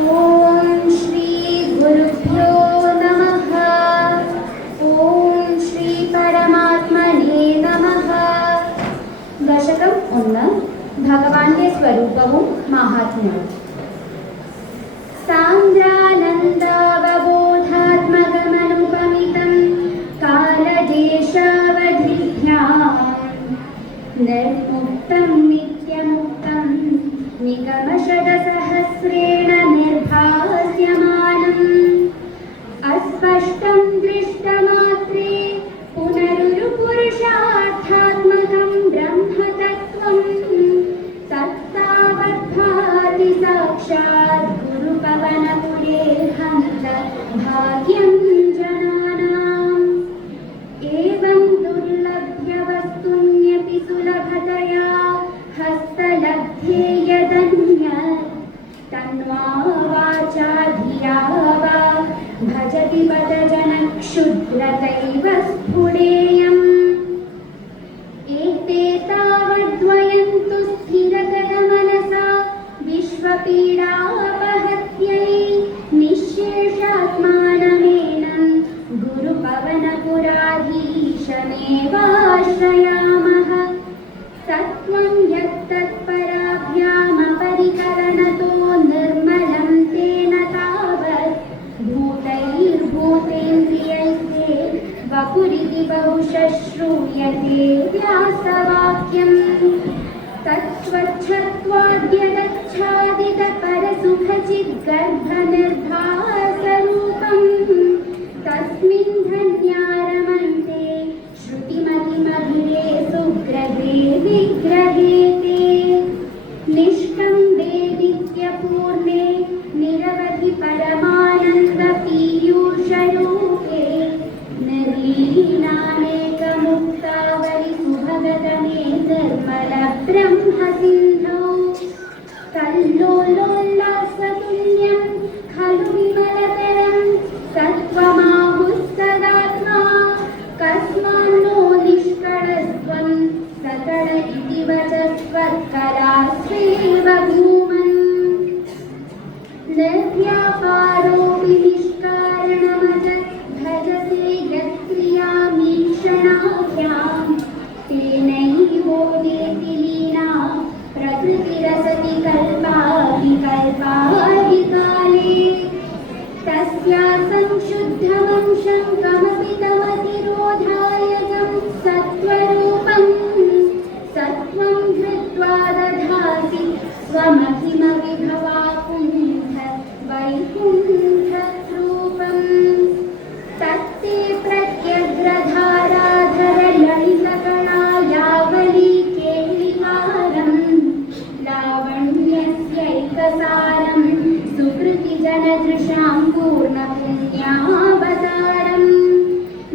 ಓಂ ಶ್ರೀ ಗುರುಭ್ಯೋ ನಮಃ. ಓಂ ಶ್ರೀ പരമാത്മനേ നമഃ. ദശകം 1. ഭഗവാന്റെ സ്വരൂപവും മഹാത്മ്യവും. സാന്ദ്രാനന്ദാവബോധാത്മകമനുപമിതം കാലദേശാവധിഭ്യാം നിർമുക്തം നിത്യമുക്തം നിഗമശതസഹസ്രേണ നിർഭാസ്യമാനം അസ്പഷ്ടം ദൃഷ്ടമാത്രേ പുനരുരുപുരുഷാർത്ഥാത്മകം ബ്രഹ്മതത്വം തത്താവദ്ഭാതി സാക്ഷാത് ഗുരുപവനപുരേ ഹന്ത ഭാഗ്യം ജനാനാം. ഏവം ദുർലഭ്യവസ്തുന്യപി സുലഭതയാ ഹസ്തലബ്ധേ യദന്യത് തന്വാ വാചാ ധിയാ വാ ഭജതി പദജനക്ഷുദ്രതൈവ സ്ഫുടേയം. ഏതേ താവദ്വയന്തു സ്ഥിരതരമനസാ വിശ്വപീഡാപഹത്यै നിശ്ശേഷാത്മാനമേനം ഗുരുപവനപുരാധീശമേവാശ്രയാമഃ. സത്വം യത്തത്പരാഭ്യാമപരികരണതോ നിർമ്മലം തേന താവത് ഭൂതൈർഭൂതേന്ദ്രിയൈസ്തേ വപുരിതി ബഹുശഃ ശ്രൂയത്തെ വ്യാസവാക്യം. തത്സ്വച്ഛത്വാദ്യതച്ഛാദിതപരസുഖചിദ്ഗർഭനിർഭാസരൂപം തസ്മിन् ധന്യാരമन्ते ശ്രുതിമതിമധുരേ സുഗ്രഹേ വിഗ്രഹേ തേ. നിഷ്കമ്പേ നിത്യപൂർണേ നിരവധി പരമാനന്ദ പീയൂഷരൂപേ നിർലീനാനേകമുക്താവലി സുഭഗതമേ നിർമ്മല ബ്രഹ്മസിന്ധൗ. തല്ലോലോല്ലാസതുല്യം ഖലു വിമലതരം സത്വമാഹുസ്സദാത്മാ കസ്മാന്നോ നിഷ്കളസ്ത്വം സകല ഇതി വചസ്വത്കലാസ്വേവ ഭൂമൻ. നിർവ്യാപാരോപി നിഷ്കാരണമജത് ഭജസേ യത്ക്രിയാമീക്ഷണാഭ്യാം തേനൈവോദേതി ലീനാ പ്രകൃതിരസതി കൽപാവികൽപാവികാലേ. തസ്യാ സംശുദ്ധവംശം കമപി തമതിരോധായകം സത്വരൂപം സത്വം ധൃത്വാ ദധാസി സ്വമഹിമവിഭവാകുണ്ഠ വൈകുണ്ഠരൂപം. തത്തേ പ്രത്യഗ്രധാരാധര ലളിതകണായാവലി കേളികാരം ലാവണ്യസ്യൈകസാരം സുകൃതിജനദൃശാം പൂർണ്ണപുണ്യാവതാരം.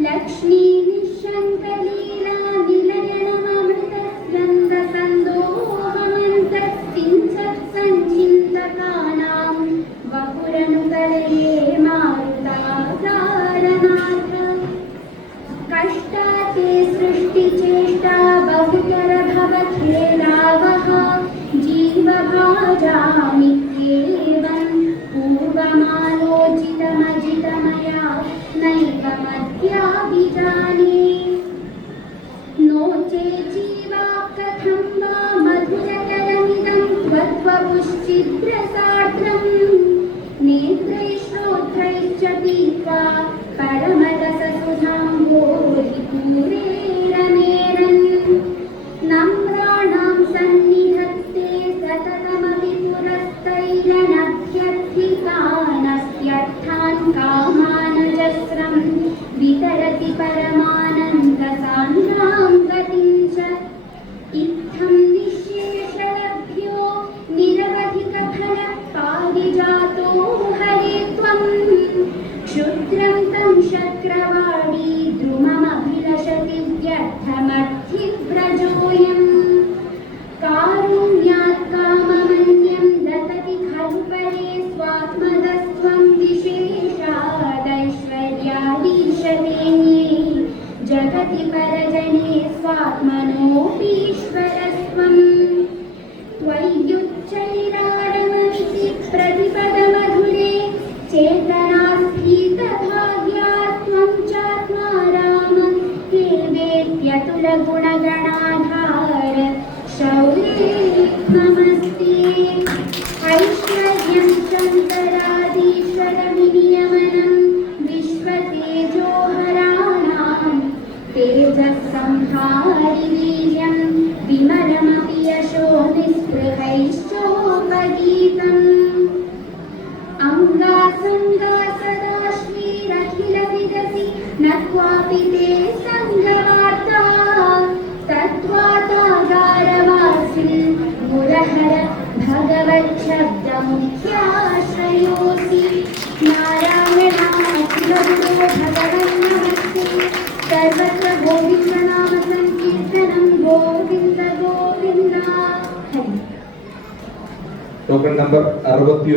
ലക്ഷ്മീ നിശങ്കലീലാ നിലയനമമൃതസ്യന്തസന്തോഹമന്തഃസിഞ്ചത്സഞ്ചിന്തകാനാം വപുരനുകലയേ മാരുതാകാരനാഥ. കഷ്ടാത്തെ സൃഷ്ടിചേഷ്ടാ ബഹുതരഭവഖേലാവഹ ജീവഭാജാമിത്യേവം പൂർവമാലോചിതമജിതമയാ നൈവമദ്യാഭിജാനേ. नो चेत् जीवा कथं वा मधुरतरमिदं त्वद्वपुश्चिद्रसार्द्रं नेत्रैश्रोत्रैश्च पीत्वा परमरससुधाम्भोधिपूरेरमेरन्. नम्राणां सन्निधत्ते सततमपि पुरस्तैरनभ्यर्थितानस्त्यर्थान् कामानजस्रं वितरति परमानन्दसान्द्रां गतिं च. इत्थं निःशेषलभ्यो निरवधिकफलपारिजातो हरे त्वं. क्षुद्रं तं शक्रवाणी द्रुममभिलषति व्यर्थमर्थिव्रजोऽयं. कारुण्यात् काममन्यं ददति खलु परे स्वात्मदस्त्वं विशेषादैश्वर्यादीशतेऽन्ये जगति परजने स्वात्मनोऽपीश्वरस्त्वं. त्वय्युच्चैरारमन्ति प्रतिपदमधु गुणगणाधार शौर्ये नमस्ते ऐश्वर्यं शङ्करादीश्वरविनियमनं विश्वतेजोहराणां तेजःसंहारि वीर्यं विमलमपि यशो निःस्पृहैश्चोपगीतम् अङ्गासङ्गा सदा श्रीरखिलविदसि न क्वापि ते सङ्गवार्ता तत्त्वातागारवासि मुरहर भगवच्छब्दमुख्याश्रयोऽसि नारायणाखिलगुरो भगवन्नमस्ते सर्वत्र गोविन्दनामसङ्कीर्तनं गोविन्द गोविन्द. Token number 61